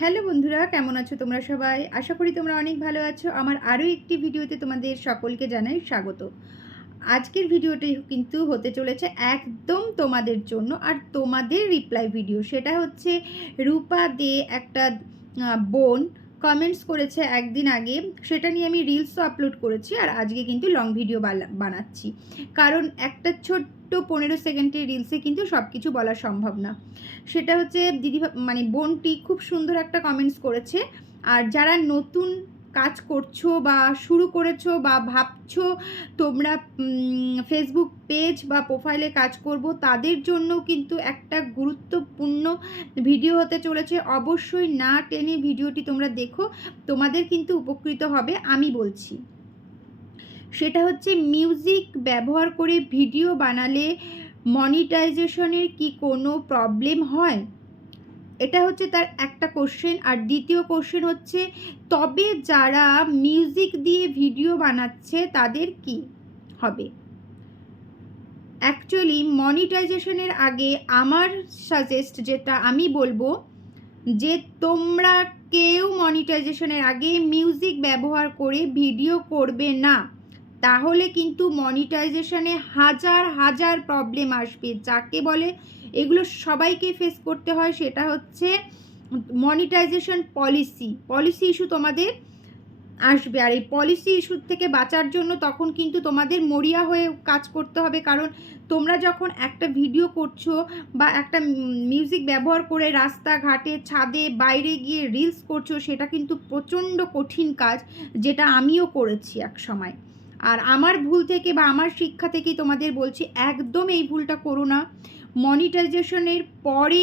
Hello বন্ধুরা, কেমন আছো তোমরা সবাই? আশা করি তোমরা অনেক ভালো আছো। আমার আরও একটি ভিডিওতে তোমাদের সকলকে জানাই স্বাগত। আজকের ভিডিওটি কিন্তু হতে চলেছে একদম তোমাদের জন্য আর তোমাদের রিপ্লাই ভিডিও। সেটা হচ্ছে রূপা দে একটা বোন কমেন্টস করেছে একদিন আগে, সেটা নিয়ে আমি রিলসও আপলোড করেছি আর আজকে কিন্তু লং ভিডিও বানাচ্ছি। কারণ একটা ছোট্ট 15 সেকেন্ডের রিলসে কিন্তু সব কিছু বলা সম্ভব না। সেটা হচ্ছে দিদি মানে বোনটি খুব সুন্দর একটা কমেন্টস করেছে। আর যারা নতুন কাজ করছো বা শুরু করেছো বা ভাবছো তোমরা ফেসবুক পেজ বা প্রোফাইলে কাজ করব, তাদের জন্য কিন্তু একটা গুরুত্বপূর্ণ ভিডিও হতে চলেছে। অবশ্যই না টেনে ভিডিওটি তোমরা দেখো, তোমাদের কিন্তু উপকৃত হবে আমি বলছি। সেটা হচ্ছে মিউজিক ব্যবহার করে ভিডিও বানালে মনিটাইজেশনের কি কোনো প্রবলেম হয়? এটা হচ্ছে তার একটা কোশ্চেন। আর দ্বিতীয় কোশ্চেন হচ্ছে, তবে যারা মিউজিক দিয়ে ভিডিও বানাচ্ছে তাদের কি হবে? অ্যাকচুয়ালি মনিটাইজেশনের আগে আমার সাজেস্ট যেটা আমি বলবো, যে তোমরা কেউ মনিটাইজেশনের আগে মিউজিক ব্যবহার করে ভিডিও করবে না। তাহলে কিন্তু মনিটাইজেশনে হাজার হাজার প্রবলেম আসবে। যাকে বলে এগুলো সবাইকে ফেস করতে হয়। সেটা হচ্ছে মনিটাইজেশন পলিসি ইস্যু তোমাদের আসবে। আর এই পলিসি ইস্যুর থেকে বাঁচার জন্য তখন কিন্তু তোমাদের মরিয়া হয়ে কাজ করতে হবে। কারণ তোমরা যখন একটা ভিডিও করছো বা একটা মিউজিক ব্যবহার করে রাস্তাঘাটে, ছাদে, বাইরে গিয়ে রিলস করছো, সেটা কিন্তু প্রচণ্ড কঠিন কাজ, যেটা আমিও করেছি এক সময়। আর আমার ভুল থেকে বা আমার শিক্ষা থেকেই তোমাদের বলছি, একদম এই ভুলটা করো না। মনিটাইজেশনের পরে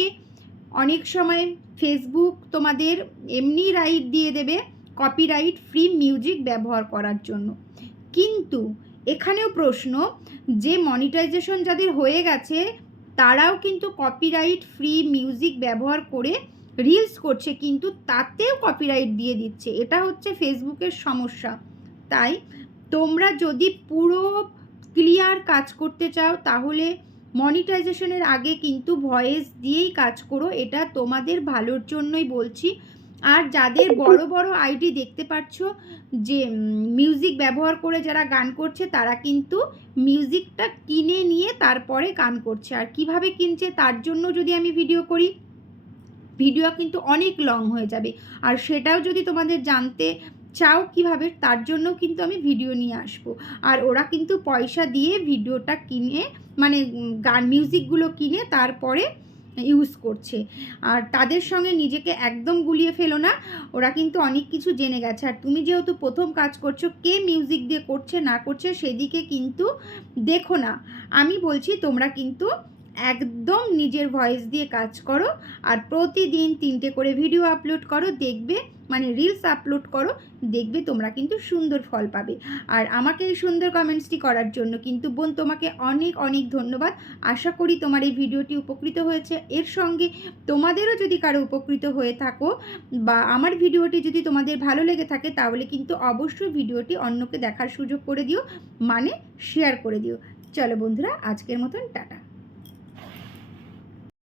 অনেক সময় ফেসবুক তোমাদের এমনি রাইট দিয়ে দেবে, কপিরাইট ফ্রি মিউজিক ব্যবহার করার জন্য। কিন্তু এখানেও প্রশ্ন, যে মনিটাইজেশন যাদের হয়ে গেছে তারাও কিন্তু কপিরাইট ফ্রি মিউজিক ব্যবহার করে রিলস করছে, কিন্তু তাতেও কপিরাইট দিয়ে দিচ্ছে। এটা হচ্ছে ফেসবুকের সমস্যা। তাই তোমরা যদি পুরো ক্লিয়ার কাজ করতে চাও তাহলে মনিটাইজেশনের আগে কিন্তু ভয়েস দিয়েই কাজ করো, এটা তোমাদের ভালোর জন্যই বলছি। আর যাদের বড় বড় আইডি দেখতে পাচ্ছ যে মিউজিক ব্যবহার করে যারা গান করছে, তারা কিন্তু মিউজিকটা কিনে নিয়ে তারপরে গান করছে। আর কিভাবে কিনছে তার জন্য যদি আমি ভিডিও করি, ভিডিও কিন্তু অনেক লং হয়ে যাবে। আর সেটাও যদি তোমাদের জানতে চাও কিভাবে, তার জন্য কিন্তু আমি ভিডিও নিয়ে আসবো। আর ওরা কিন্তু পয়সা দিয়ে ভিডিওটা কিনে, মানে গান মিউজিকগুলো কিনে তারপরে ইউজ করছে। আর তাদের সঙ্গে নিজেকে একদম গুলিয়ে ফেলো না, ওরা কিন্তু অনেক কিছু জেনে গেছে। আর তুমি যেহেতু প্রথম কাজ করছো, কে মিউজিক দিয়ে করছে না করছে সেদিকে কিন্তু দেখো না। আমি বলছি তোমরা কিন্তু একদম নিজের ভয়েস দিয়ে কাজ করো আর প্রতিদিন 3টে করে ভিডিও আপলোড করো, দেখবে, মানে রিলস আপলোড করো, দেখবে তোমরা কিন্তু সুন্দর ফল পাবে। আর আমাকে এই সুন্দর কমেন্টসটি করার জন্য কিন্তু বোন তোমাকে অনেক অনেক ধন্যবাদ। আশা করি তোমার এই ভিডিওটি উপকৃত হয়েছে। এর সঙ্গে তোমাদেরও যদি কারো উপকৃত হয়ে থাকো বা আমার ভিডিওটি যদি তোমাদের ভালো লেগে থাকে, তাহলে কিন্তু অবশ্যই ভিডিওটি অন্যকে দেখার সুযোগ করে দিও, মানে শেয়ার করে দিও। চলো বন্ধুরা, আজকের মতন টাটা।